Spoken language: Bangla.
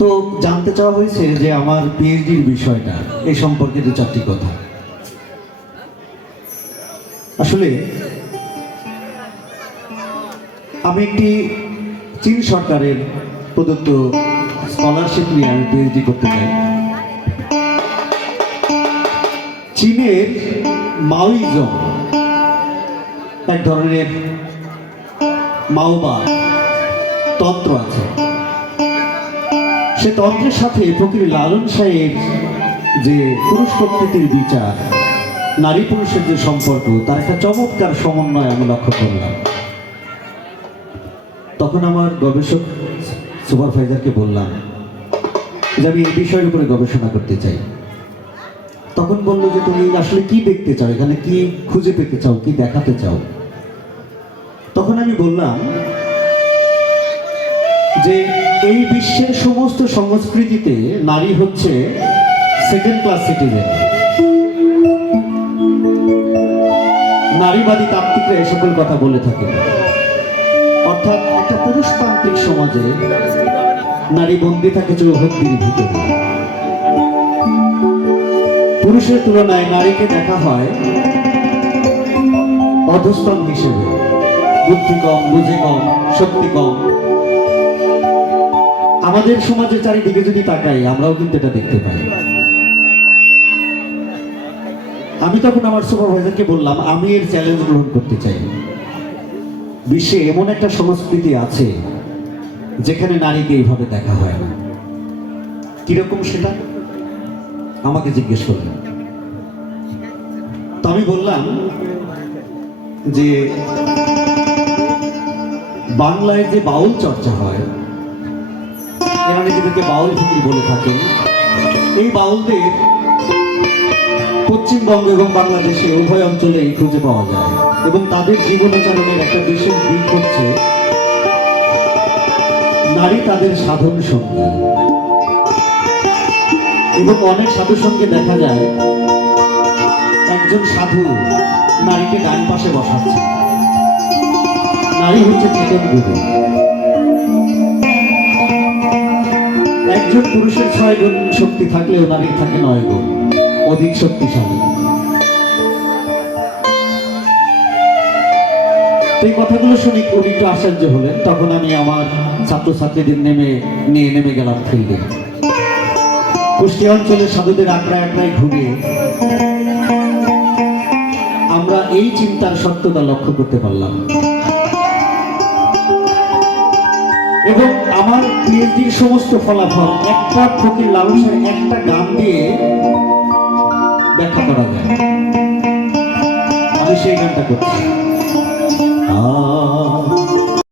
তো জানতে চাওয়া হয়েছে যে আমার পিএইচডির বিষয়টা, এই সম্পর্কে দু চারটি কথা। আসলে, আমি একটি চীন সরকারের প্রদত্ত স্কলারশিপ নিয়ে আমি পিএইচডি করতে চাই। চীনের মাওইজম এক ধরনের মাওবাদ তন্ত্র আছে। সে তন্ত্রের সাথে ফকির লালন সাহেব যে পুরুষ প্রকৃতির বিচার, নারী পুরুষের যে সম্পর্ক, তার একটা চমৎকার সমন্বয় আমি লক্ষ্য করলাম। তখন আমার গবেষক সুপারভাইজারকে বললাম যে আমি এই বিষয়ের উপরে গবেষণা করতে চাই। তখন বলল যে তুমি আসলে কি দেখতে চাও? এখানে কি খুঁজে পেতে চাও? কি দেখাতে চাও? তখন আমি বললাম যে এই বিশ্বের সমস্ত সংস্কৃতিতে নারী হচ্ছে সেকেন্ড ক্লাস সিটিজেন নারীবাদী তাত্ত্বিকরা এ সকল কথা বলে থাকে। অর্থাৎ একটা পুরুষতান্ত্রিক সমাজে নারী বন্দী থাকে চৌহদ্দির ভিতরে। পুরুষের তুলনায় নারীকে দেখা হয় অধস্তন হিসেবে। বুদ্ধি কম, বুঝে কম, শক্তি কম আমাদের সমাজের চারিদিকে যদি তাকাই, আমরাও কিন্তু এটা দেখতে পাই। আমি তখন আমার সুপারভাইজারকে বললাম, আমি এর চ্যালেঞ্জ গ্রহণ করতে চাই। বিশ্বে এমন একটা সংস্কৃতি আছে, যেখানে নারীকে এইভাবে দেখা হয় না। কীরকম সেটা? আমাকে জিজ্ঞেস করলেন। তো আমি বললাম যে, বাংলায় যে বাউল চর্চা হয় এরা নিজেদেরকে বাউল ফকির বলে থাকেন। এই বাউলদের পশ্চিমবঙ্গ এবং বাংলাদেশে উভয় অঞ্চলেই খুঁজে পাওয়া যায় এবং তাদের জীবনাচরণের একটা বিশেষ দিক হচ্ছে নারী তাদের সাধন সঙ্গী। এবং অনেক সাধু সঙ্গে দেখা যায়, একজন সাধু নারীকে ডান পাশে বসাচ্ছে। নারী হচ্ছে চেতন গুরু। একজন পুরুষের ছয় গুণ শক্তি থাকলেও নারীর থাকে নয় গুণ অধিক শক্তিশালী। এই কথাগুলো শুনে উনি একটু আশ্চর্য হলেন। তখন আমি আমার ছাত্রছাত্রীদের নেমে নিয়ে নেমে গেলাম ফিল্ডে। কুষ্টি অঞ্চলের সাধুদের আঁকড়ায় আঁকড়ায় ঘুরে আমরা এই চিন্তার সত্যতা লক্ষ্য করতে পারলাম এবং আমার পিএইচডির সমস্ত ফলাফল, একটা ফকির লালসার একটা গান দিয়ে ব্যাখ্যা করা যায়। আমি সেই গানটা করছি।